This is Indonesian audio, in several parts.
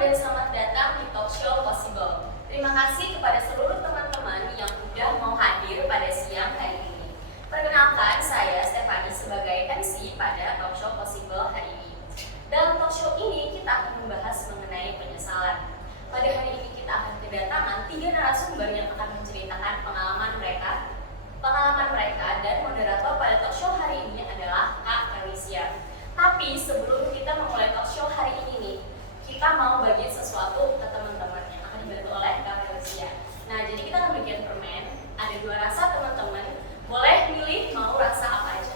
dan selamat datang di Talk Show Possible. Terima kasih kepada seluruh teman-teman yang sudah mau hadir pada siang hari ini. Perkenalkan, saya Stefani sebagai MC pada Talk Show Possible hari ini. Dalam talk show ini kita akan membahas mengenai penyesalan. Pada hari ini kita akan kedatangan 3 narasumber yang akan menceritakan pengalaman mereka dan moderator pada talk show hari ini adalah Kak Felicia. Tapi sebelum kita memulai talk show hari ini nih, kita mau bagiin sesuatu ke teman-teman yang akan dibantu oleh Kak Felicia. Nah, jadi kita akan bagian permen. Ada 2 rasa teman-teman. Boleh pilih mau rasa apa aja.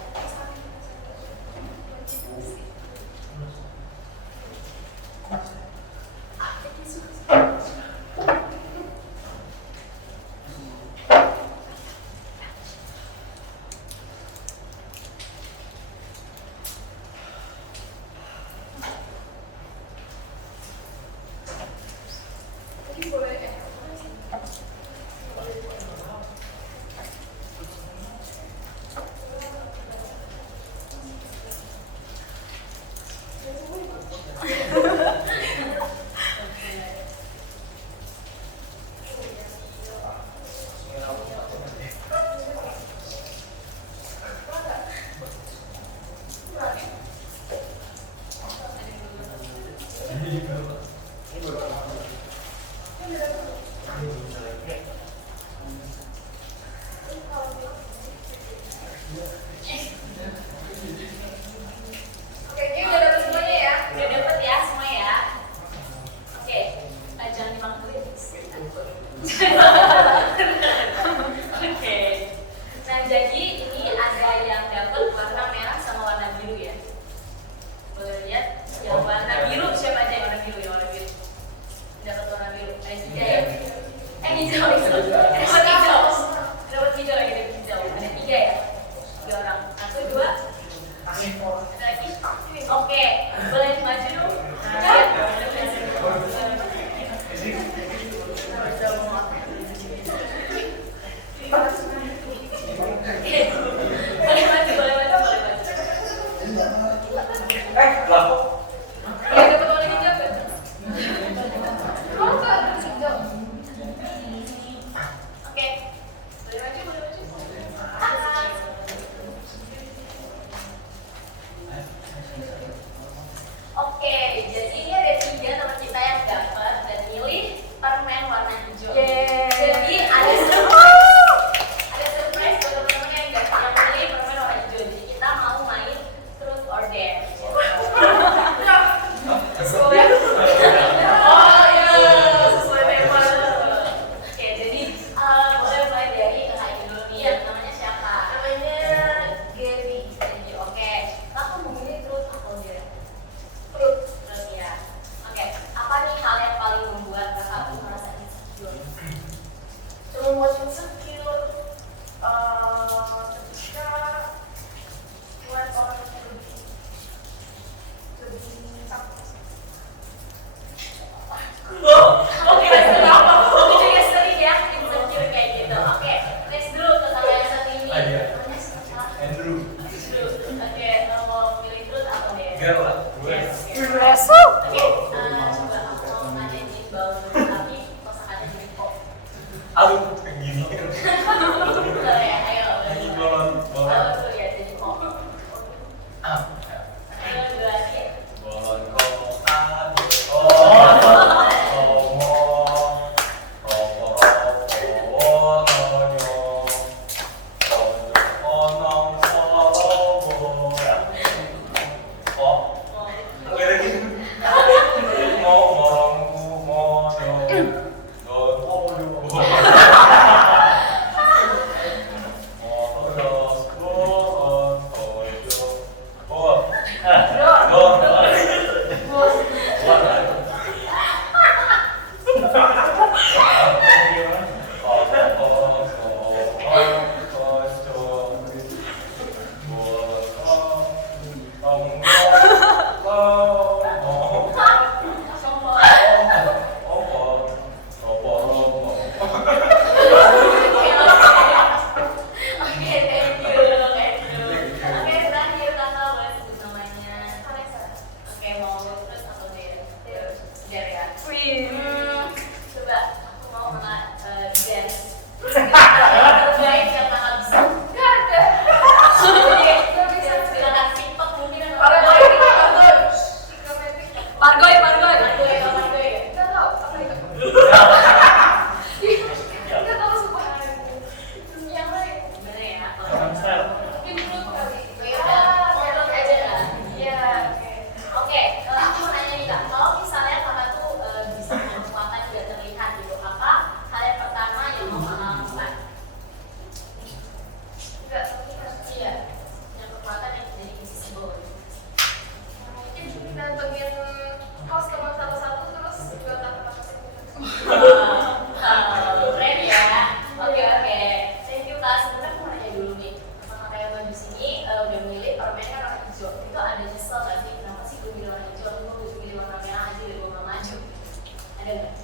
nggak?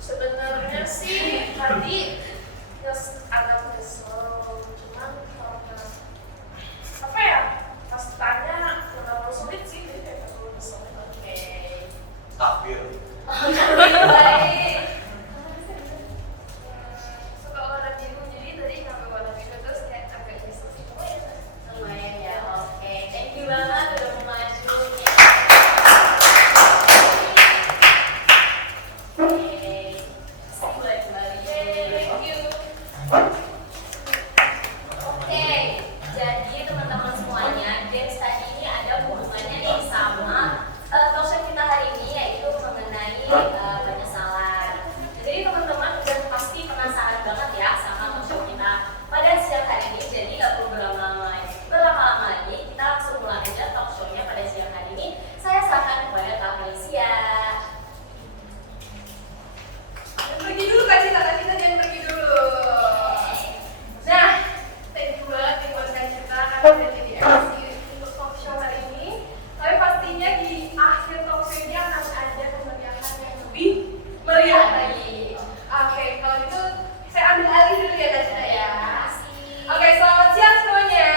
Sebenarnya sih tadi agak nyesel, cuman karena apa ya, pas tanya terlalu sulit sih, jadi kayak terlalu nyesel. Oke. Takbir. Baik. Suka warna biru, jadi tadi ngambil warna biru terus kayak agak nyesel sih. Lumayan ya, oke. Thank you banget udah mau maju. Oke, mulai kembali. Thank you. Oke, jadi teman-teman semuanya, games tadi ini ada hubungannya nih sama talk show kita hari ini, yaitu mengenai penyesalan. Jadi teman-teman udah pasti penasaran banget ya sama talk show kita pada siang hari ini. Jadi nggak perlu berlama-lama lagi, kita langsung mulai aja talk show-nya pada siang hari ini. Saya serahkan kepada Kak Felicia. Pergi dulu Kak Cita jangan pergi dulu. Nah, thank you banget nih buat Kak Cita karena udah jadi MC untuk talk show hari ini. Tapi pastinya di akhir talk show ini akan ada kemeriahan yang lebih meriah lagi. Oke, kalau gitu saya ambil alih dulu ya Kak Cita ya. Oke, selamat siang semuanya.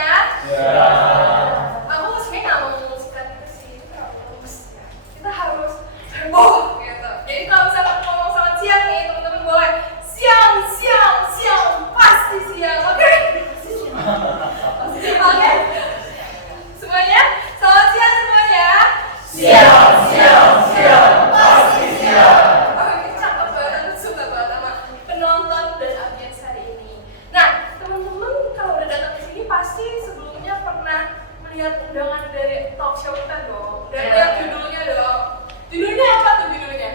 Aku sebenarnya nggak mau mengusulkan itu sih, itu terlalu lemes ya. Kita harus heboh gitu. Jadi kalau misalnya aku ngomong selamat siang nih, teman-teman boleh siang, pasti siang, oke? Pasti siang, oke? Semuanya, selamat siang semuanya. Pasti siap. Oke, cakep banget, suka banget sama penonton dan audiens hari ini. Nah, teman-teman kalau udah datang ke sini pasti sebelumnya pernah melihat undangan dari talk show kita dong. Dan lihat judulnya dong. Judulnya apa tuh judulnya?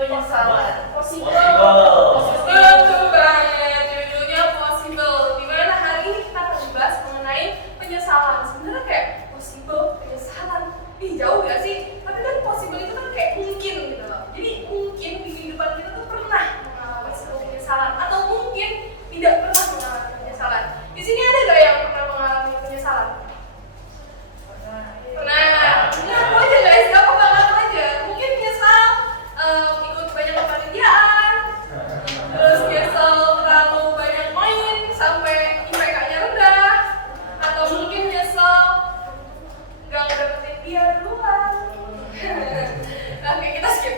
Penyesalan. Betul banget, judulnya Possible. Dimana hari ini kita akan bahas mengenai penyesalan. Sebenarnya kayak possible, penyesalan, jauh gak sih? Tapi kan possible itu kan kayak mungkin gitu loh. Jadi mungkin di kehidupan kita tuh pernah mengalami sebuah penyesalan atau mungkin tidak pernah mengalami penyesalan. Di sini ada gak yang pernah mengalami penyesalan? Pernah. Ngaku aja guys, gak apa-apa, ngaku aja. Mungkin nyesal ikut banyak kepanitiaan, terus nyesel terlalu banyak main sampai IPK-nya rendah, atau mungkin nyesel nggak ngedapetin dia duluan. Oke, kita skip.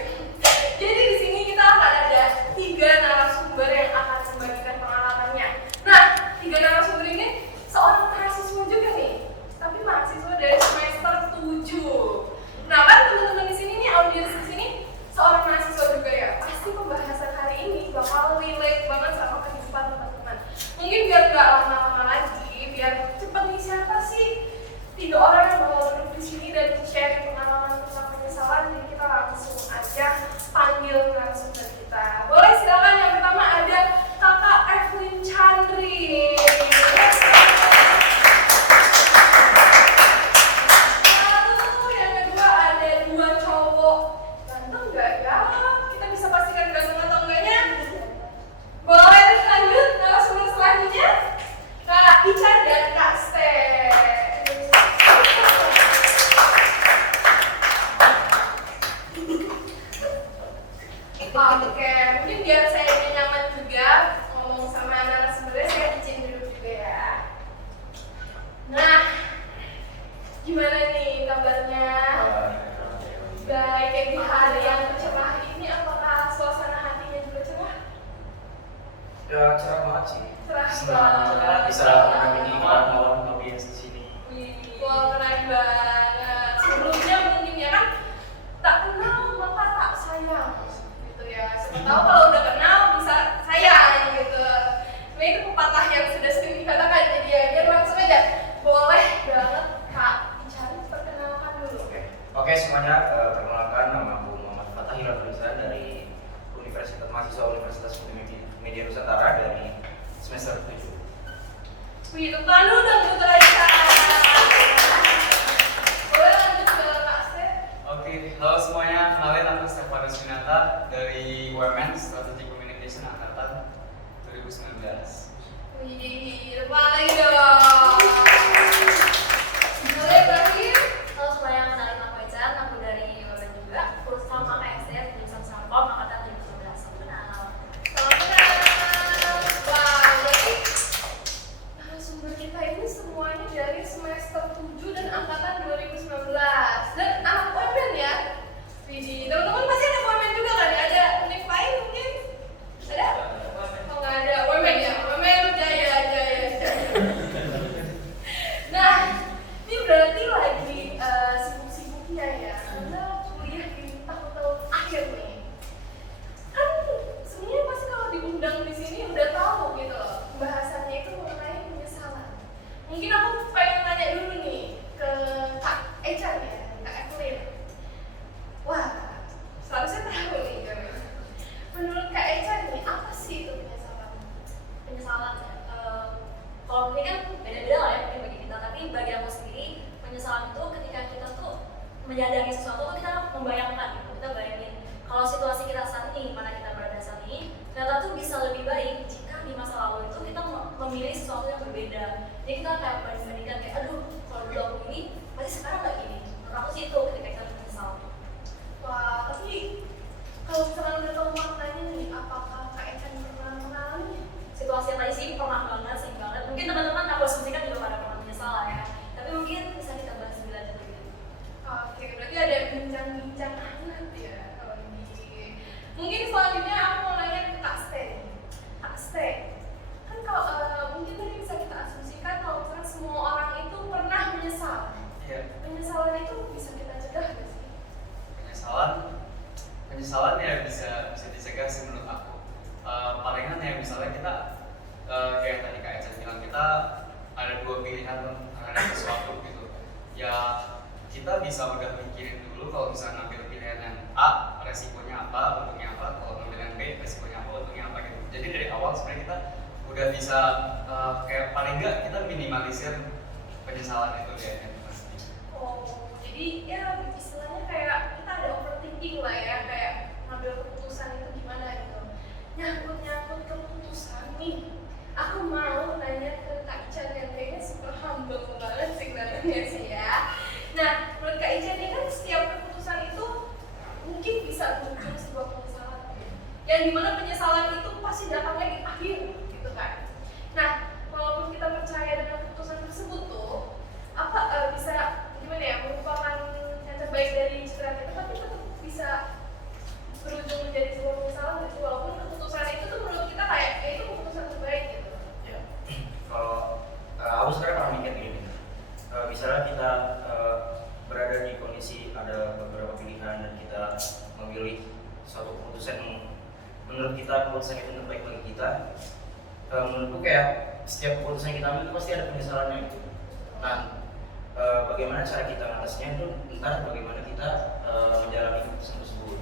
Jadi di sini kita akan ada 3 narasumber yang akan membagikan pengalamannya. Nah, 3 narasumber ini seorang mahasiswa juga nih, tapi mahasiswa dari semester 7. Nah kan teman-teman di sini nih, audiens di sini seorang mahasiswa juga ya. Pasti pembahasan hari ini bakal relate banget sama kehidupan teman-teman. Mungkin biar nggak lama-lama lagi, biar cepet nih siapa sih 3 orang yang bakal duduk di sini dan sharing pengalaman tentang penyesalan. Jadi kita langsung aja panggil narasumber kita. Boleh silakan, yang pertama ada Kakak Evelyn Chandri. Lalu yang kedua ada 2 cowok. Ganteng nggak ya? Kita bisa pastikan ganteng atau enggaknya? Boleh lanjut narasumber selanjutnya? Kak Ica dan Kak Ste. Oke, mungkin biar saya lebih nyaman juga ngomong sama narasumbernya, saya izin duduk juga ya. Nah, gimana nih kabarnya? Baik, kayak di hari yang cerah ini, apakah suasana hatinya juga cerah? Ya cerah banget sih. Cerah Senang banget. bisa menemani malam audiens di sini. Wah, keren banget. Sebelumnya mungkin ya kan, tak kenal maka tak sayang gitu ya. Siapa tahu kalau udah kenal bisa sayang gitu. Nah itu pepatah yang sudah sering dikatakan, jadi ya biar langsung aja. Boleh banget Kak Ica, perkenalkan dulu. Oke semuanya, perkenalkan nama aku Muhammad Fatahil Abdulsa dari Universitas Multimedia Nusantara dari semester 7. Wih, tepuk tangan dulu dong untuk Ica. Boleh lanjut ke Kak Ste? Oke, halo semuanya, kenalin aku Stefanus Winata dari UMN Strategic Communication Angkatan 2019. Wih, tepuk tangan lagi dong. Boleh terakhir? Halo semuanya, kenalin aku Ecan, aku dari UMN juga. penyesalan ya bisa dicegah sih menurut aku. Palingan ya misalnya kita kayak tadi Kak Eca bilang, kita ada dua pilihan terhadap sesuatu gitu. Ya kita bisa udah mikirin dulu kalau misalnya ngambil pilihan yang A, resikonya apa, untungnya apa. Kalau ngambil yang B, resikonya apa, untungnya apa gitu. Jadi dari awal sebenarnya kita udah bisa kayak paling enggak kita minimalisir penyesalan itu ya. Oh, jadi ya istilahnya kayak kita ada overthinking lah ya, kayak ngambil keputusan itu gimana gitu. Nyangkut keputusan nih. Aku mau nanya ke Kak Ica yang kayaknya super humble banget sih sebenarnya sih ya. Nah, menurut Kak Ica ini kan setiap keputusan itu mungkin bisa berujung sebuah penyesalan. Yang dimana penyesalan itu pasti datangnya di akhir gitu kan. Nah, walaupun kita percaya dengan keputusan tersebut tuh, apa bisa gimana ya, merupakan yang terbaik dari citra kita, tapi tetap bisa berujung menjadi sebuah penyesalan gitu. Walaupun keputusan itu tuh menurut kita kayak ya itu keputusan terbaik gitu. Ya, kalau aku sekarang pernah mikir gini, misalnya kita berada di kondisi ada beberapa pilihan dan kita memilih suatu keputusan yang menurut kita keputusan itu terbaik bagi kita. Menurutku kayak setiap keputusan yang kita ambil itu pasti ada penyesalannya gitu. Nah, bagaimana cara kita mengatasinya itu entar bagaimana kita menjalani keputusan tersebut.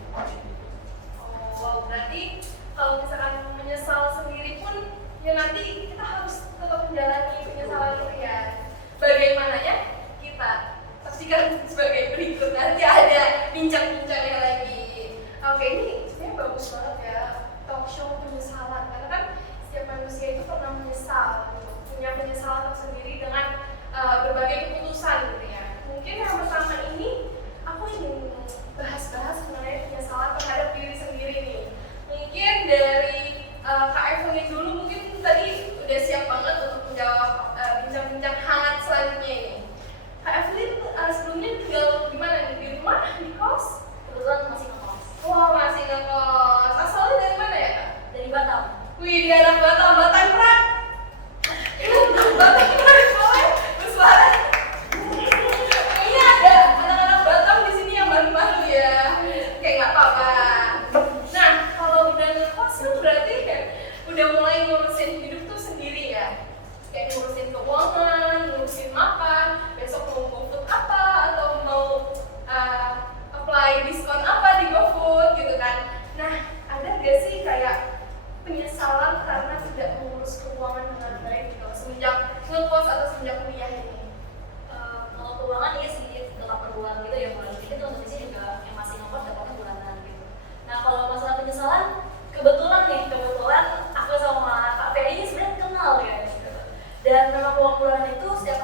Oh, berarti kalau misalkan menyesal sendiri pun ya nanti kita harus tetap menjalani penyesalan itu ya. Bagaimananya kita saksikan sebagai berikut, nanti ada bincang-bincangnya lagi. Oke, ini sebenarnya bagus banget ya, talk show penyesalan, karena kan setiap manusia itu pernah menyesal gitu. Punya penyesalan tersendiri dengan berbagai keputusan gitu ya. Mungkin yang pertama ini aku ingin bahas-bahas mengenai penyesalan terhadap diri sendiri nih. Mungkin dari Kak Evelyn dulu, mungkin tadi udah siap banget untuk menjawab bincang-bincang hangat selanjutnya ini. Kak Evelyn sebelumnya tinggal di mana nih? Di rumah? Di kos? Kebetulan masih ngekos. Wah, masih ngekos. Asalnya dari mana ya, Kak? Dari Batam. Wih, di anak Batam, Batanran. Batanran, boleh bersuara. Ini ada anak-anak Batam di sini yang malu-malu ya. Kayak nggak apa-apa. Nah, kalau udah ngekos tuh berarti ya udah mulai ngurusin hidup tuh sendiri ya. Kayak ngurusin keuangan, ngurusin makan, besok mau GoFood apa atau mau apply diskon apa di GoFood gitu kan. Nah, ada gak sih kayak penyesalan karena tidak mengurus keuangan dengan baik gitu semenjak ngekos atau semenjak kuliah ini? Kalau keuangan iya sih tetap per bulan gitu ya, bulan ini tuh untuk sih juga yang masih ngekos dapatnya bulanan gitu. Nah kalau masalah penyesalan, kebetulan aku sama Kak Ferry ini sebenarnya kenal ya gitu. Dan memang uang bulanan itu setiap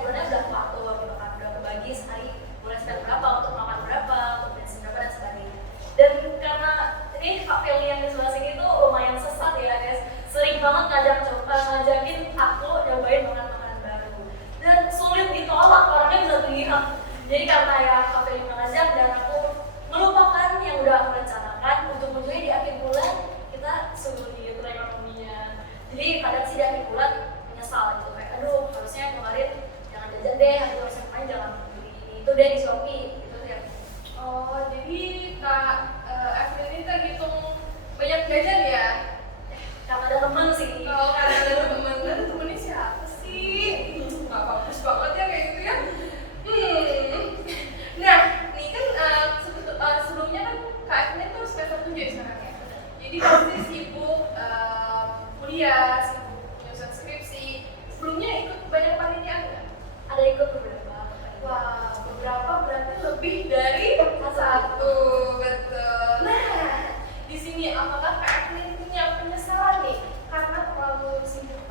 bulannya udah aku atur gitu kan, udah kebagi sehari bulan spend berapa, untuk makan berapa, untuk bensin berapa dan sebagainya. Dan karena ini Kak Ferry yang di sebelah sini tuh lumayan sesat ya guys, sering banget ngajakin aku nyobain makanan baru dan sulit ditolak, orangnya bisa terlihat. Jadi karena ya Kak Ferry mengajak dan aku melupakan yang udah aku rencanakan, ujung-ujungnya di akhir bulan kita sulit ekonominya. Jadi kadang sih di akhir bulan menyesal gitu, kayak aduh harusnya kemarin jangan jajan deh, harusnya kemarin jangan beli itu deh di Shopee gitu ya. Oh, jadi Kak Evelyn ini terhitung banyak jajan ya? Karena ada temen sih. Oh, karena ada temennya siapa sih? Gak bagus banget ya kayak gitu ya. Nah, ini kan sebelumnya kan Kak Evelyn tuh semester 7 ya sekarang ya. Jadi pasti sibuk kuliah, sibuk menyusun skripsi. Sebelumnya ikut banyak panitiaan nggak? Ada ikut beberapa. Wah, beberapa berarti lebih dari satu, betul. Nah, di sini apakah Kak Evelyn punya penyesalan nih karena terlalu sibuk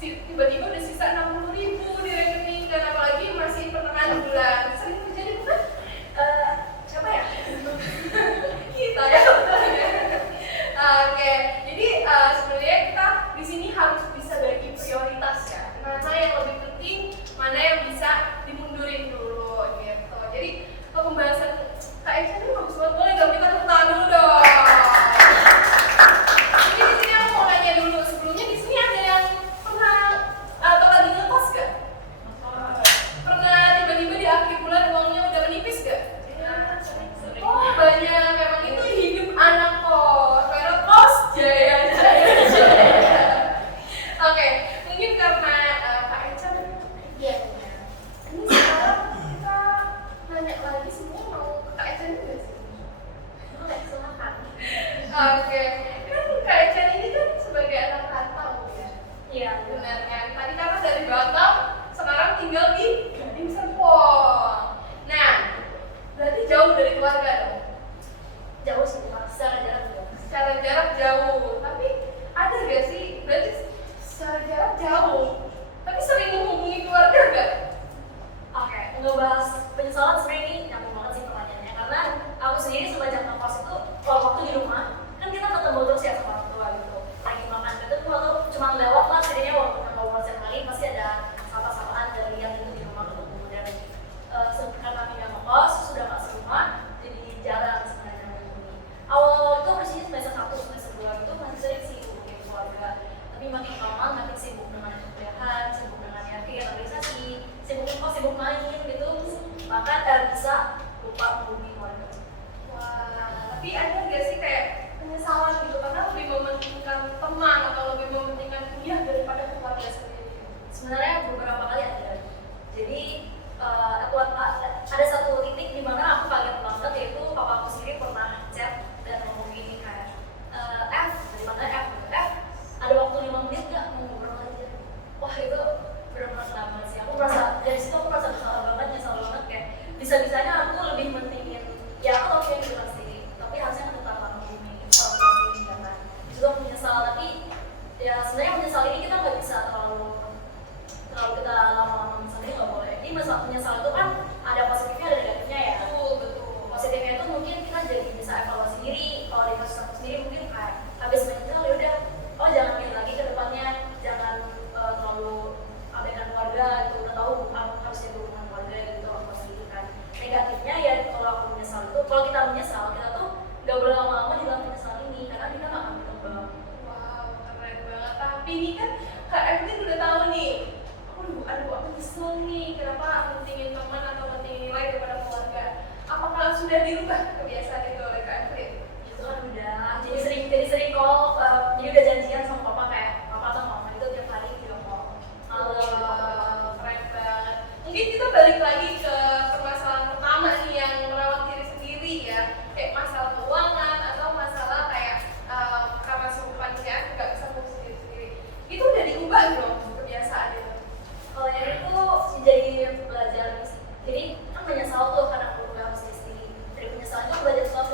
tiba-tiba udah sisa 60.000 di rekening, dan apalagi masih pertengahan bulan. Sering terjadi bukan? Siapa ya? Kita ya. Oke, jadi sebenarnya kita di sini harus bisa bagi prioritas ya. Mana yang lebih penting, mana yang bisa dimundurin dulu gitu. Jadi pembahasan KFC ini bagus banget, boleh dong kita tepuk tangan dulu dong. Jadi di sini aku mau nanya dulu, sebelumnya di sini ada yang pernah atau lagi ngekos gak? Pernah tiba-tiba di akhir bulan uangnya udah menipis gak? Oh banyak, memang itu hidup anak kos, karena kos jaya. Oke, mungkin karena Kak Echa ya benar. Ini sekarang kita nanya lagi, semua mau ke Kak Echa juga sih? Boleh, silakan. Oke, kan Kak Echa ini kan sebagai anak rantau ya? Iya, benar kan? Tadi kakak dari Batam, sekarang tinggal di Gading Serpong. Nah, berarti jauh dari keluarga dong? Jauh sih Pak, secara jarak jauh. Secara jarak jauh, tapi ada gak sih? Berarti secara jarak jauh, tapi sering menghubungi keluarga gak? Oke, ngebahas penyesalan sebenarnya ini nyambung banget sih pertanyaannya, karena aku sendiri semenjak ngekos itu kalau waktu di rumah kan kita ketemu terus ya sama orang tua gitu, lagi makan gitu tuh waktu cuma lewat lah setidaknya waktu ngobrol setiap hari pasti ada sapa-sapaan dari yang itu di rumah ketemu. Dan karena pindah ngekos sudah nggak serumah jadi jarang sebenarnya menghubungi. Awal itu persisnya semester 1 semester 2 itu masih sering sih hubungin keluarga, tapi makin lama makin sibuk dengan kuliahan, sibuk dengan ya kegiatan organisasi, sibuk ngekos, sibuk main gitu, bahkan bisa lupa menghubungi keluarga. Wah, tapi ada gak sih kayak penyesalan gitu karena lebih mementingkan teman atau lebih mementingkan kuliah daripada keluarga sendiri? Sebenarnya beberapa kali ada. Jadi ada satu titik di mana aku kaget banget, yaitu papa aku sendiri pernah chat dan ngomong gini kayak F, dari mana F, ada waktu 5 menit nggak mau ngobrol aja. Wah itu benar-benar senang banget sih. Aku merasa dari situ aku merasa bersalah banget, nyesal banget kayak bisa-bisanya aku lebih mentingin ya aku tahu yang jelas sendiri, tapi harusnya aku tetap menghubungi orang tua sendiri kan. Itu aku menyesal, tapi ya sebenarnya menyesal ini kita nggak bisa terlalu kita lama-lama misalnya nggak boleh. Jadi menyesal itu kan ada positifnya ada negatifnya ya. Betul. Positifnya itu mungkin kita jadi bisa evaluasi diri. Kalau di kasus aku sendiri mungkin kayak habis menyesal ya udah, oh jangan gini lagi ke depannya, jangan terlalu abaikan keluarga itu, udah tahu harusnya berhubungan keluarga gitu aku sendiri kan. Negatifnya ya kalau aku menyesal itu, kalau kita menyesal kita tuh nggak boleh lama-lama di dalam menyesal ini karena kita nggak akan berkembang. Wow, keren banget. Tapi ini kan Kak Evelyn udah tahu nih. Aduh, aku nyesel nih, kenapa pentingin teman atau pentingin nilai daripada keluarga. Apakah sudah dirubah kebiasaan itu oleh Kak Evelyn? Itu kan udah jadi sering call, jadi udah janjian sama papa kayak papa atau mama itu tiap hari video call. Wow, keren banget. Mungkin kita balik lagi ke permasalahan pertama nih yang merawat diri sendiri ya, kayak masalah keuangan atau masalah kayak karena seukuran ya nggak bisa ngurus diri sendiri. Itu udah diubah dong kebiasaan itu. Kalau yang itu jadi belajar sih. Jadi kan menyesal tuh karena aku nggak harus sendiri. Dari penyesalan itu belajar sesuatu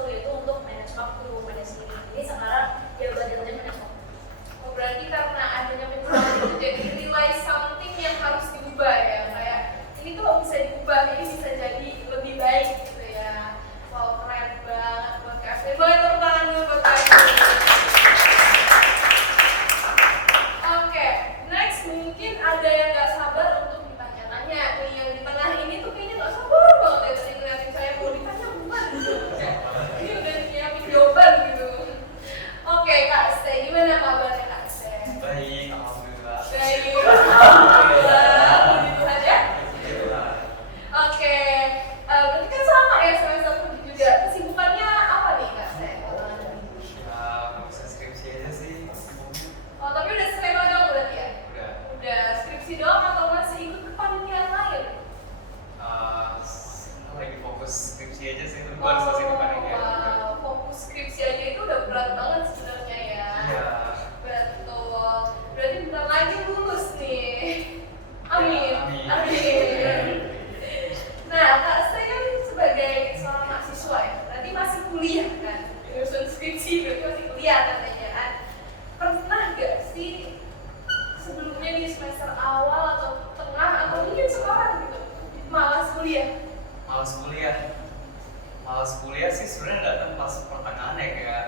semester awal atau tengah atau mungkin sekarang gitu malas kuliah? Malas kuliah sih sebenarnya datang pas pertengahan ya, kayak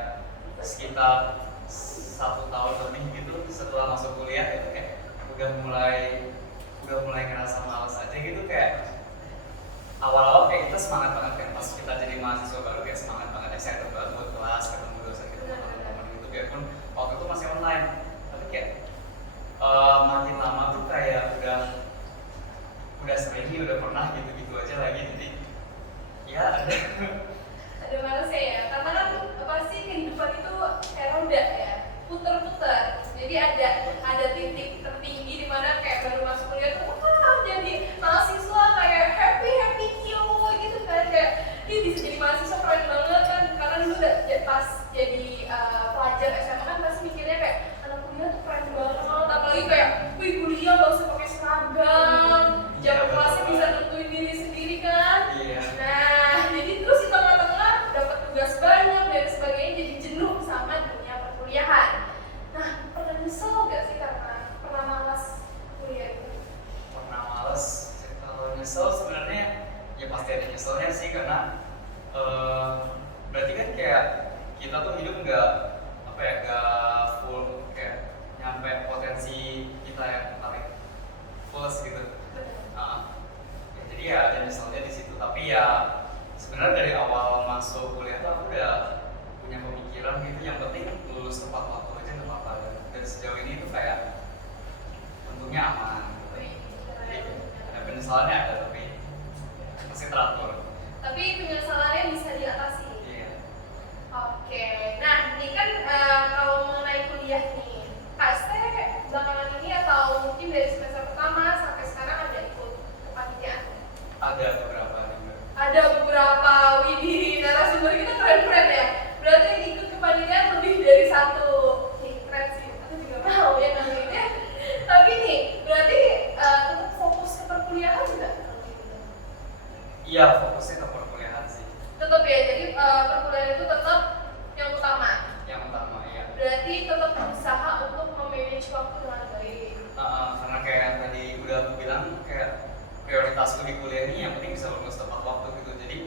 sekitar 1 tahun lebih gitu setelah masuk kuliah itu kayak udah mulai ngerasa malas aja gitu. Kayak awal-awal kayak kita semangat banget kan pas kita jadi mahasiswa baru, kayak semangat banget, excited banget buat kelas, ketemu dosen, ketemu teman-teman gitu. Kayak pun waktu itu masih online, tapi kayak makin lama tuh kayak udah sering nih, udah pernah gitu-gitu aja lagi. Jadi ya Ada malasnya ya, karena kan pasti kehidupan itu kayak roda ya, puter-puter. Jadi ada titik tertinggi di mana kayak baru masuk kuliah tuh wah jadi mahasiswa kayak happy cute gitu kan, kayak ini bisa jadi mahasiswa keren banget kan, karena dulu udah pas jadi pelajar SMA kan pasti mikirnya kayak anak kuliah tuh keren banget, apalagi kayak wih kuliah gak usah pakai seragam, jam kelasnya bisa tentuin diri sendiri kan. iya. Nah, jadi terus di tengah-tengah dapat tugas banyak dan sebagainya, jadi jenuh sama dunia perkuliahan. Nah, pernah nyesel gak sih karena pernah malas kuliah itu? Pernah males. Kalau nyesel sebenarnya ya pasti ada nyeselnya sih, karena berarti kan kayak kita tuh hidup nggak full kayak nyampe potensi kita yang paling plus gitu. Ya, jadi ya ada nyeselnya di situ. Tapi ya sebenarnya dari awal masuk kuliah tuh aku udah punya pemikiran gitu, yang penting lulus tepat waktu aja nggak apa-apa. Dan sejauh ini tuh kayak untungnya aman. Ada penyesalannya ada, tapi masih teratur. Tapi penyesalannya bisa diatasi. Iya. Oke, nah ini kan kalau mengenai kuliah nih, Kak Ste belakangan ini atau mungkin dari semester pertama sampai sekarang ada ikut kepanitiaan? Ada beberapa juga. Ada beberapa, widih, narasumber kita keren-keren ya. Berarti ikut kepanitiaan lebih dari satu. Nih, keren sih, aku juga mau ya namanya. Tapi nih, berarti tetap fokus ke perkuliahan juga? Iya, fokusnya ke perkuliahan sih. Tetap ya, jadi perkuliahan itu tetap yang utama. Yang utama ya. Berarti tetap berusaha untuk memanage waktu dengan baik. Karena kayak yang tadi udah aku bilang, kayak prioritasku di kuliah ini yang penting bisa lulus tepat waktu gitu. Jadi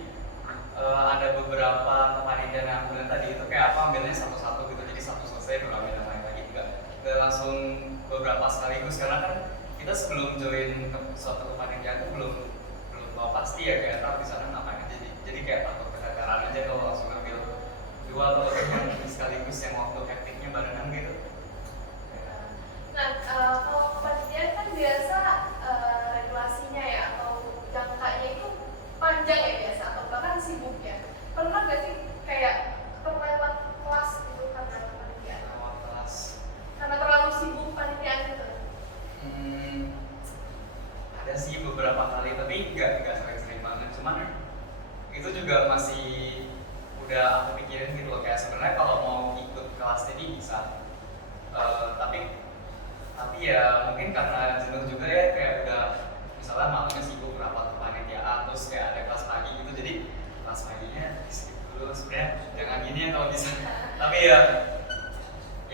ada beberapa kepanitiaan yang aku bilang tadi itu kayak apa ambilnya satu-satu gitu. Jadi satu selesai baru ambil yang lain lagi, nggak langsung beberapa sekaligus, karena kan kita sebelum join ke suatu kepanitiaan itu belum tahu pasti ya kayak tahu di sana ngapain aja. Jadi kayak takut kegagalan aja kalau langsung ambil 2 atau lebih yang sekaligus yang waktu hektiknya barengan gitu. Nah, kalau kepanitiaan kan biasa regulasinya ya atau jangkanya itu panjang ya biasa atau bahkan sibuk ya. Pernah nggak sih kayak terlewat kelas gitu karena kepanitiaan? Awal kelas. Karena terlalu sibuk panitiaan gitu? Ada sih beberapa kali, tapi nggak sering-sering banget. Cuman itu juga masih udah aku pikirin gitu loh, kayak sebenarnya kalau mau ikut kelas ini bisa, tapi ya mungkin karena jenuh juga ya, kayak udah misalnya malamnya sibuk rapat kepanitiaan terus kayak ada kelas pagi gitu, jadi kelas paginya di skip dulu. Sebenarnya jangan gini ya kalau bisa. Tapi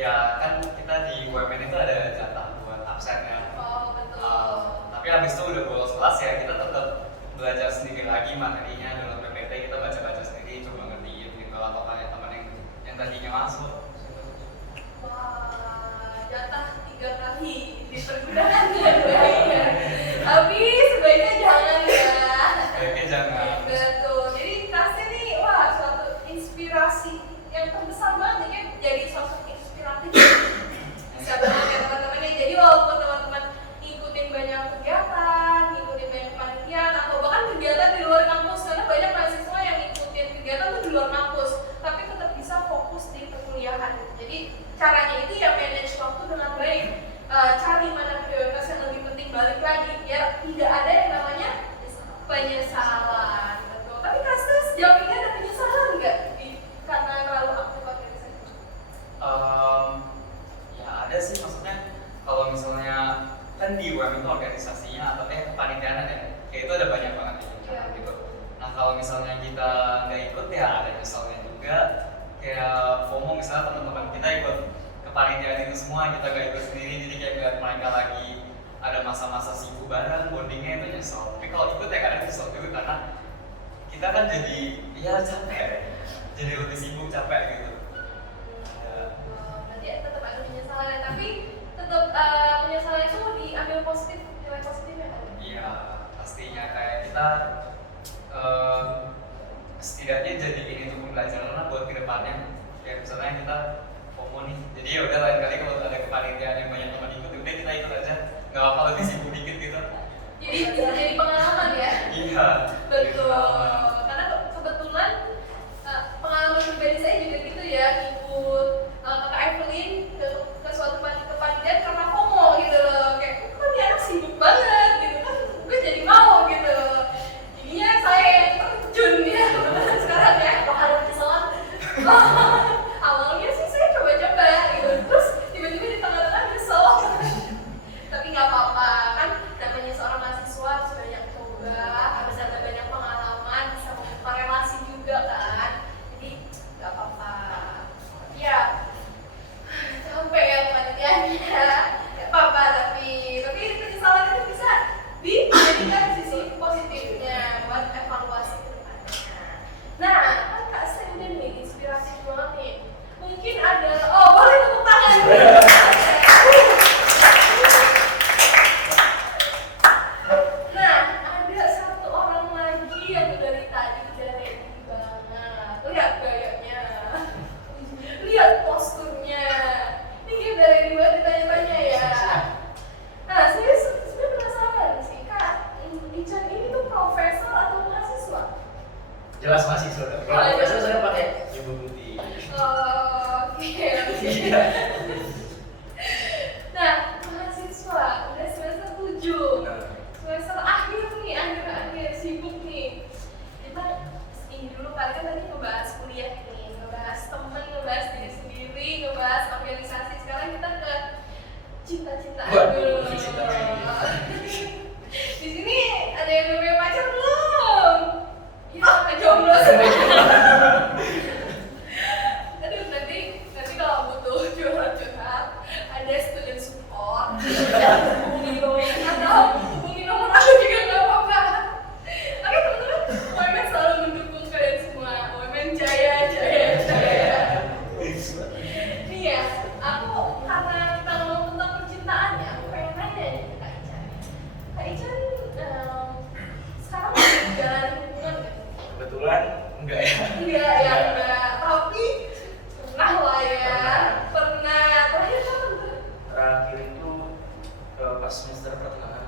ya kan kita di UMN itu ada jatah buat absen ya. Oh betul. Tapi habis itu udah bolos kelas ya, kita tetap belajar sendiri lagi materinya, dalam PPT kita baca-baca sendiri, coba ngertiin gitu, atau tanya teman yang tadinya masuk. Wah, jatah 3 kali dipergunakan ya. Tapi sebaiknya jangan ya. Sebaiknya jangan. Betul. Jadi kasih nih, wah suatu inspirasi yang terbesar banget nih kan, jadi sosok inspiratif. Bisa banget ya teman-teman ya. Jadi walaupun teman-teman ngikutin banyak kegiatan, ngikutin banyak kepanitiaan atau bahkan kegiatan di luar kampus, karena banyak mahasiswa yang ngikutin kegiatan tuh di luar kampus, tapi tetap bisa fokus di perkuliahan. Jadi caranya itu ya manage waktu dengan baik, cari mana prioritas yang lebih penting, balik lagi biar tidak ada yang namanya penyesalan. Betul. Tapi Kasta sejauh ini ada penyesalan nggak karena terlalu aktif organisasi? Ya ada sih, maksudnya kalau misalnya kan di UM itu organisasinya atau kepanitiaan ya, kayak itu ada banyak banget gitu. Nah kalau misalnya kita nggak ikut ya ada nyesalnya juga, kayak FOMO misalnya teman-teman kita ikut kepanitiaan itu semua, kita nggak ikut sendiri, jadi kayak ngeliat mereka lagi masa-masa sibuk bareng, bondingnya itu nyesel. Tapi kalau ikut ya kadang nyesel juga karena kita kan jadi ya capek, jadi lebih sibuk capek gitu. Ya. Berarti tetap ada penyesalan, tapi tetap penyesalan itu diambil positif, nilai positifnya kan? Iya, pastinya kayak kita setidaknya jadi ini untuk pembelajaran lah buat kedepannya. Kayak misalnya kita FOMO nih, jadi ya udah lain kali kalau ada kepanitiaan yang banyak teman ikut, udah kita ikut aja, nggak apa-apa lebih sibuk dikit gitu. Jadi bisa jadi pengalaman ya? Iya. Betul, karena kebetulan pengalaman pribadi saya juga gitu ya, ikut kakak Evelyn ke suatu kepanitiaan karena FOMO gitu loh, kayak kok dia anak sibuk banget gitu kan, gue jadi mau gitu loh. Jadinya saya yang terjun ya sekarang ya. Apa kalian penyesalan? Awalnya sih saya coba-coba gitu, terus tiba-tiba di tengah-tengah nyesel. Tapi nggak apa-apa, kan namanya seorang mahasiswa harus banyak coba, harus ada banyak pengalaman, bisa membuka relasi juga kan. Jadi nggak apa-apa. Ya, sampai ya penelitiannya, nggak apa-apa. Tapi penyesalan itu bisa dijadikan sisi positifnya buat evaluasi ke depannya. Nah, kan Kak Sri udah nih inspirasi banget nih. Mungkin ada, boleh tepuk tangan. Nah, ada satu orang lagi yang dari tadi udah ready banget. Lihat gayanya, lihat posturnya. Ini kayak udah ready banget ditanya-tanya ya. Nah, saya sebenarnya penasaran sih, Kak. Ican ini tuh profesor atau mahasiswa? Jelas mahasiswa. Kalau Oh, iya. profesor saya pakai ibu putih. Oke. Iya. Nah, mahasiswa udah semester 7. Semester akhir nih, akhir sibuk nih. Kita ini dulu kali kan tadi ngebahas kuliah nih, ngebahas temen, ngebahas diri sendiri, ngebahas organisasi. Sekarang kita ke cinta-cintaan Waduh, dulu. cinta-cinta. Di sini ada yang udah punya pacar belum? Kita jomblo semua. Aduh, nanti kalau butuh curhat ada student support. Hubungi atau hubungi nomor aku juga nggak apa-apa. Oke teman-teman, OMN selalu mendukung kalian semua. OMN jaya. Nih ya, aku karena kita ngomong tentang percintaan ya, aku pengen nanya nih ke Kak Ican. Kak Ican sekarang lagi menjalani hubungan nggak? Kebetulan enggak ya. Enggak, tapi pernah lah ya. Pernah. Terakhir kapan tuh? Terakhir itu pas semester pertengahan.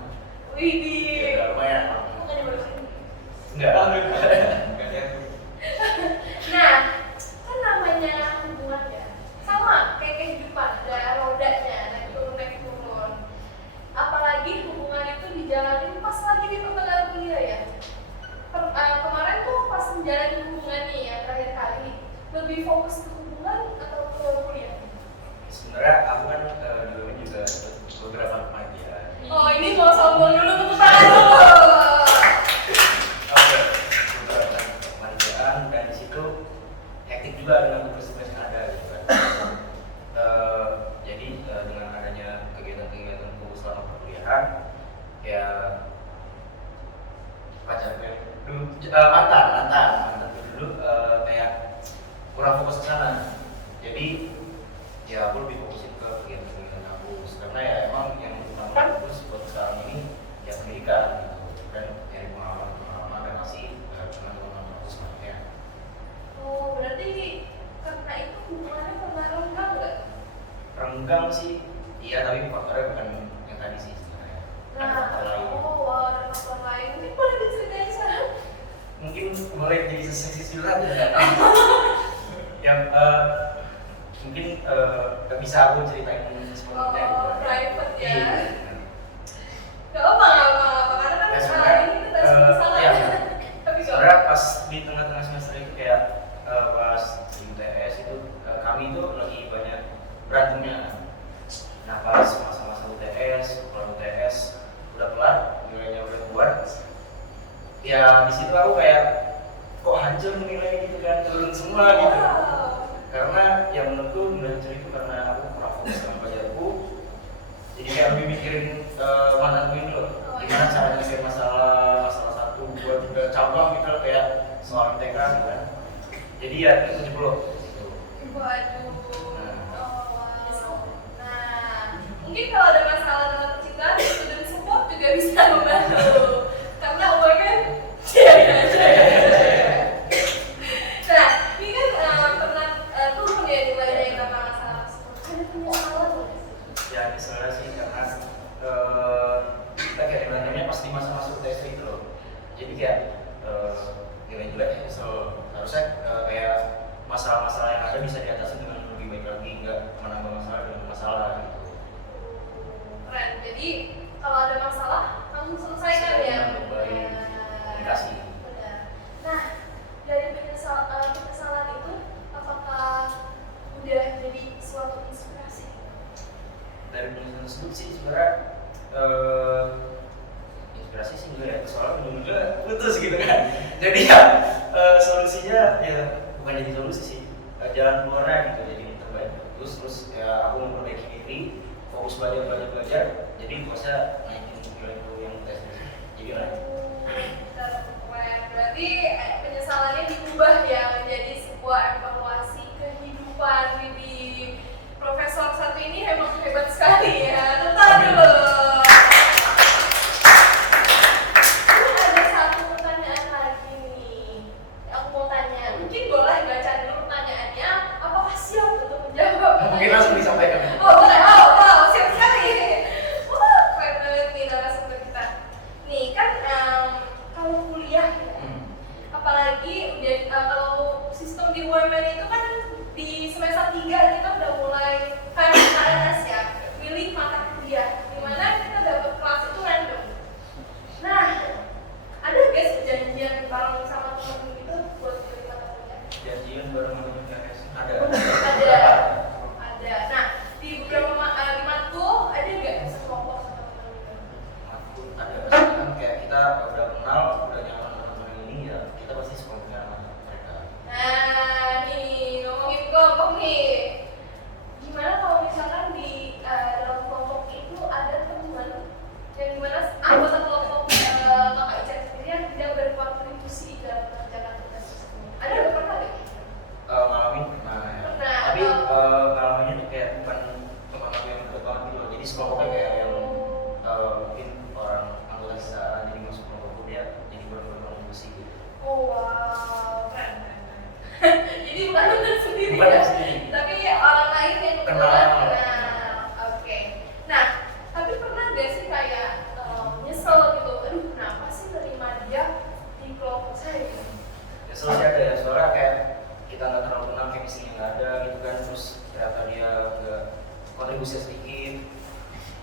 Widih. Ya, lumayan. Bukannya baru ini. Enggak. Nggak ada. Nah, kan namanya hubungan ya, sama kayak kehidupan, ada rodanya, naik turun. Apalagi hubungan itu dijalanin pas lagi di pertengahan kuliah ya. Kemarin tuh pas menjalani hubungan nih yang terakhir kali, lebih fokus ke hubungan atau ke kuliah? Sebenarnya aku kan dulu juga ikut beberapa kepanitiaan. Oh, ini mau sombong dulu, tepuk tangan dulu. Oke, beberapa kepanitiaan dan di situ hektik juga dengan tugas-tugas yang ada gitu kan. Jadi dengan adanya kegiatan-kegiatanku selama perkuliahan, ya pacar gue dulu mantan dulu kayak kurang fokus ke sana. Jadi ya aku lebih fokusin ke kegiatan-kegiatan aku karena ya emang yang utama fokus buat sekarang ini ya pendidikan gitu dan dari pengalaman dan masih dengan pengalaman aku sebenarnya. Oh, berarti karena itu hubungannya pernah renggang nggak? Renggang sih iya, tapi faktornya bukan yang tadi sih sebenarnya. Ada faktor lain. Ada faktor lain. Mungkin boleh diceritain sekarang? Mungkin boleh jadi seksi curhat ya nggak tahu. Yang mungkin nggak bisa aku ceritain semuanya gitu. Private ya. Iya. Gak apa-apa, karena kan Ya, hal sebenarnya, ini kita sebut salah. iya. Tapi gak Sebenarnya pas di tengah-tengah semester itu kayak pas di UTS itu kami itu lagi banyak berantemnya. Nah pas masa-masa UTS, kelar UTS udah kelar, nilainya udah keluar. Ya di situ aku kayak kok hancur nilai gitu kan, turun semua gitu. Karena yang menurutku nilai hancur itu karena aku kurang fokus dengan pelajaranku. Jadi kayak lebih mikirin menentuin dulu gimana cara nyelesain masalah satu, dua, tiga cabang gitu kayak soal ITK gitu kan. Jadi ya itu dulu. Waduh. Oh, wow. Nah, mungkin kalau ada masalah dalam percintaan, student support juga bisa membantu. Karena umur kan nah, ini kan pernah turun ya nilainya karena masalah tersebut. Ada penyesalan nggak sih? Ya misalnya sih karena kita kayak nilainya pas di masa-masa UTS gitu loh. Jadi kayak nilai jelek ya, so harusnya kayak masalah-masalah yang ada bisa diatasi dengan lebih baik lagi, nggak menambah masalah dengan masalah gitu. Keren. Jadi kalau ada masalah langsung selesaikan ya. Dengan baik, komunikasi. Benar. Nah, dari penyesalan itu apakah udah jadi suatu inspirasi? Dari penelitian tersebut sih sebenarnya inspirasi sih juga ya, soalnya belum juga putus gitu kan. Jadi ya solusinya ya bukan jadi solusi sih, jalan keluarnya gitu. Jadi yang terbaik terus ya aku memperbaiki diri, fokus belajar, jadi bosnya naikin nilai yang tes jadi naik. Keren. Berarti penyesalannya diubah ya menjadi sebuah evaluasi kehidupan. Di Profesor satu ini emang hebat sekali ya. Tepuk dulu. Ini ada satu pertanyaan lagi nih. Aku mau tanya. Mungkin boleh baca dulu pertanyaannya. Apakah siap untuk menjawab? Mungkin langsung disampaikan. Oh, boleh. Oh, wow, siap sekali. Wah, keren banget nih narasumber kita. Nih kan kalau kuliah ya, apalagi udah kalau sistem di UMN itu kan di semester 3 kita udah mulai kayak KNS ya, pilih mata kuliah, dimana kita dapat kelas itu random. Nah, ada guys perjanjian bareng sama temen gitu buat pilih mata kuliah? Janjian bareng sama UTS ada. Ada. Nah, di beberapa di matkul ada nggak sekelompok sama temen gitu? Aku ada kan kayak kita udah kenal, udah nyaman sama teman ini ya kita pasti sekolahnya sama mereka. Nah, nih ngomongin kelompok nih. Gimana kalau misalkan di dalam kelompok itu ada teman yang dimana anggota kelompok kakak Ica sendiri yang tidak berkontribusi dalam mengerjakan tugas tersebut? Ada nggak pernah deh? Ngalamin pernah ya. Pernah, Tapi atau- ngalaminnya tuh kayak bukan teman aku yang deket banget gitu loh. Jadi sekelompoknya kayak yang mungkin orang anggota kita jadi masuk kelompokku dia jadi berkontribusi gitu. Oh wow, keren. Jadi bukan benar sendiri Bukan ya, sendiri. tapi orang lain yang kebetulan Kenal. kenal. Oke. Nah, tapi pernah gak sih kayak nyesel gitu, aduh kenapa sih terima dia di kelompok saya gitu? Ya selalu ada ya, soalnya kayak kita nggak terlalu kenal, chemistry-nya nggak ada gitu kan, terus ternyata dia nggak kontribusi sedikit,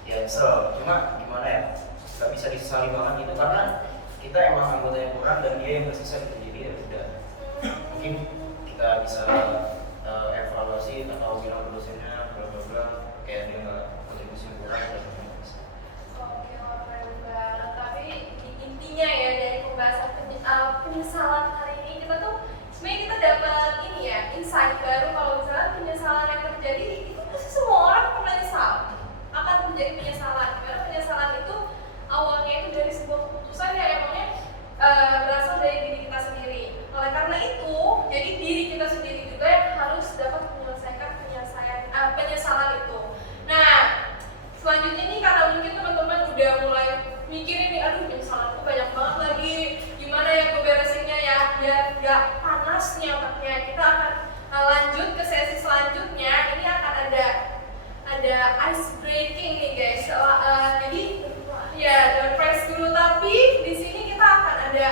ya nyesel. Cuma gimana ya, nggak bisa disesali banget gitu karena kita emang anggota yang kurang dan dia yang bersisa gitu, jadi ya udah mungkin kita bisa evaluasi atau bilang ke dosennya bla bla bla kayak dia nggak kontribusi yang kurang dan bisa. Oke, keren banget. Tapi intinya ya dari pembahasan penyesalan hari ini kita tuh sebenarnya kita dapat ini ya insight baru kalau misalnya penyesalan yang terjadi itu pasti semua orang pernah nyesal akan terjadi penyesalan. Karena penyesalan itu awalnya itu dari sebuah keputusan yang emangnya berasal dari diri kita sendiri. Oleh karena itu, jadi diri kita sendiri juga yang harus dapat menyelesaikan penyesalan itu. Nah, selanjutnya nih karena mungkin teman-teman udah mulai mikirin nih, aduh penyesalanku banyak banget lagi, gimana ya gue beresinnya ya biar gak panas nih otaknya. Kita akan lanjut ke sesi selanjutnya. Ini akan ada ice breaking nih guys. Jadi ya don't press dulu, tapi di sini kita akan ada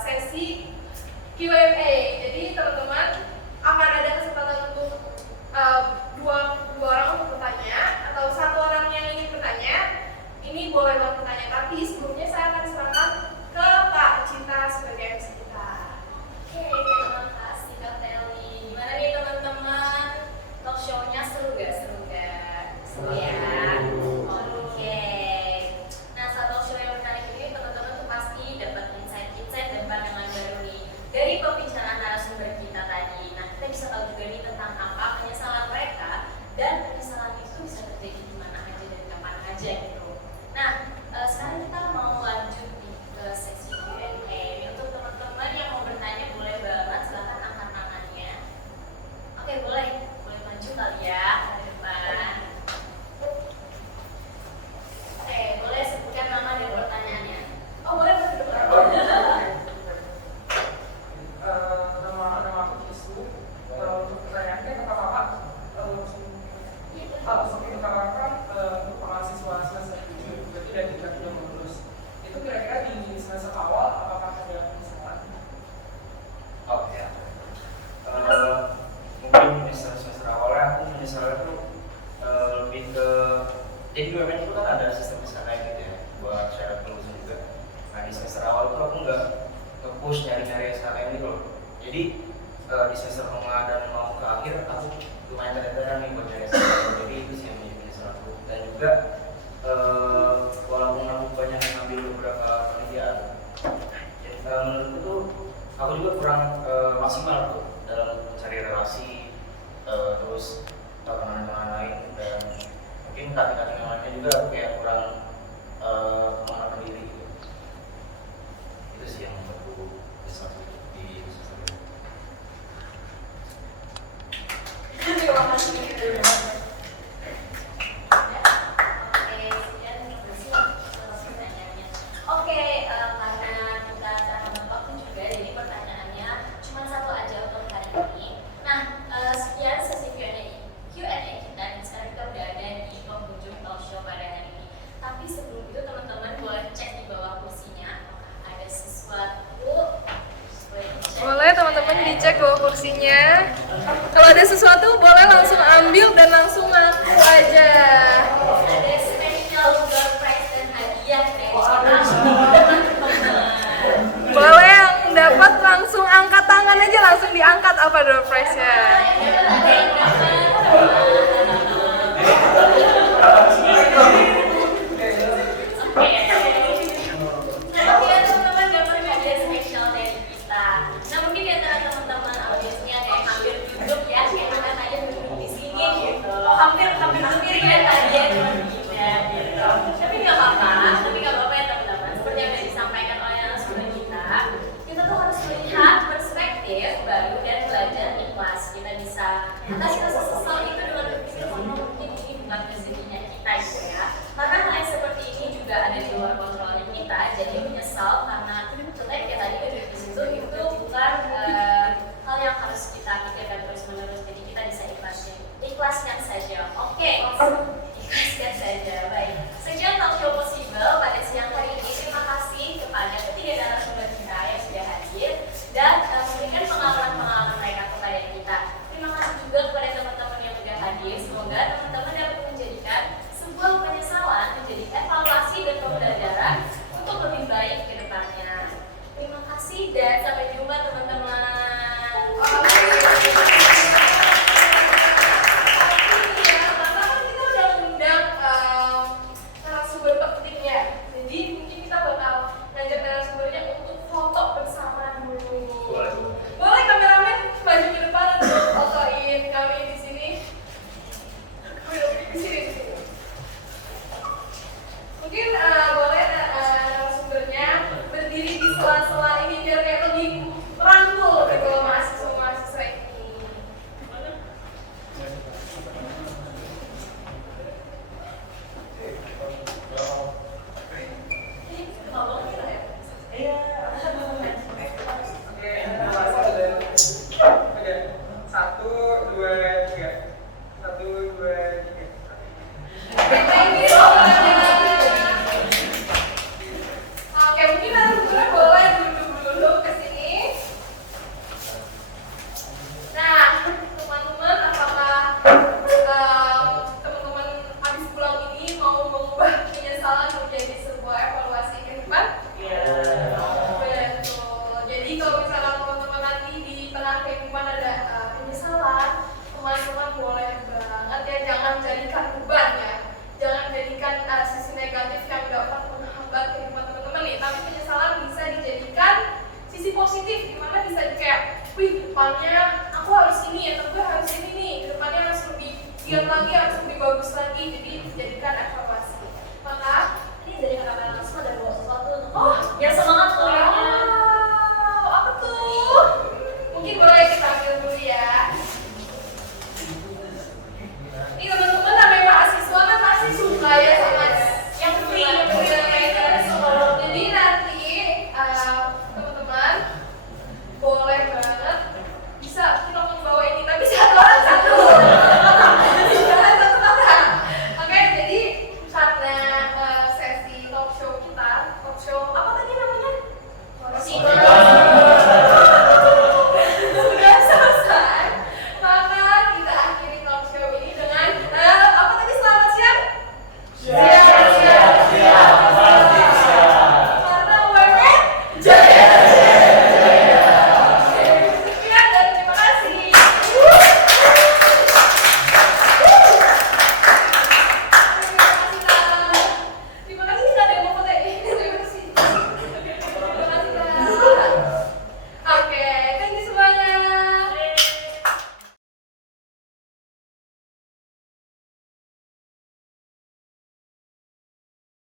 sesi Q&A. Jadi teman-teman akan ada kesempatan untuk dua orang untuk bertanya atau satu orang yang ingin bertanya. Ini boleh banget bertanya, tapi sebelumnya saya akan serahkan ke Kak Cinta sebagai MC kita. Oke, terima kasih Kak Teli. Gimana nih teman-teman? Talk show-nya seru gak? Seru ya? Oke. Nah, saat talk show yang menarik ini teman-teman tuh pasti dapat insight dan pandangan baru nih dari pembicaraan di semester tengah dan mau ke akhir aku lumayan tertekan nih buat cari SNM. Jadi itu sih yang menjadi penyesalan aku. Dan juga walaupun aku banyak ngambil beberapa penelitian, menurutku tuh aku juga kurang maksimal tuh dalam mencari relasi, terus teman-teman lain, dan mungkin kating-kating yang lainnya juga aku kayak kurang mengenalkan diri gitu. Itu sih yang menurutku besar di semester ini. Terima kasih. Oke, karena kita terhambat waktu juga, jadi pertanyaannya cuma satu aja untuk hari ini. Nah, sekian sesi Q&A kita, dan sekarang kita udah ada di penghujung talk show pada hari ini. Tapi sebelum itu teman-teman boleh cek di bawah kursinya apakah ada sesuatu. Boleh teman-teman dicek bawah kursinya. Kalau ada sesuatu boleh langsung ambil dan langsung ngaku aja. Ada special door prize dan hadiah dari teman-teman. Boleh yang dapat langsung angkat tangan aja, langsung diangkat apa door prize-nya. Oke, teman-teman dapat hadiah spesial dari kita. Nah, mungkin di antara teman-teman audiensnya ada yang hampir duduk ya, kayak Hana tadi duduk di sini gitu. Hampir ya tadi ya teman-teman gitu. Tapi nggak apa-apa ya teman-teman. Seperti yang sudah disampaikan oleh narasumber kita tuh harus melihat perspektif baru dan belajar ikhlas. Kita bisa atasi rasa sesal itu dengan berpikir mungkin ini bukan rezekinya kita gitu ya. Karena hal yang seperti ini juga ada di luar kontrolnya kita, jadi menyesal karena contohnya kayak tadi di situ itu bukan hal yang harus kita pikirkan terus-menerus. Jadi kita bisa ikhlaskan saja. Oke, ikhlaskan saja. Baik. Sekian talk show possible pada siang hari ini. Terima kasih kepada ketiga narasumber kita yang sudah hadir dan memberikan pengalaman-pengalaman mereka kepada kita. Terima kasih juga kepada teman-teman yang sudah hadir. Semoga teman-teman dapat menjadikan sebuah penyesalan menjadi evaluasi dan pembelajaran untuk lebih baik ke depannya. Terima kasih dan sampai jumpa teman-teman. Narasumber pentingnya. Jadi mungkin kita bakal ngajak narasumbernya untuk foto bersama dulu. Boleh kameramen maju ke depan untuk fotoin kami di sini. Di sini. Mungkin boleh narasumbernya berdiri di sela-sela ini biar kayak lebih merangkul gitu mahasiswa-mahasiswa ini. Satu, dua, tiga. Oke, mungkin narasumbernya boleh duduk dulu ke sini. Nah, teman-teman, apakah teman-teman habis pulang ini mau mengubah penyesalan menjadi sebuah evaluasi kehidupan? Betul. Jadi kalau misalnya teman-teman nanti di tengah kehidupan ada penyesalan, teman-teman boleh banget ya, jangan jadikan beban ya, jangan jadikan sisi negatif yang dapat menghambat kehidupan teman-teman nih. Tapi penyesalan bisa dijadikan sisi positif, dimana bisa kayak, wih depannya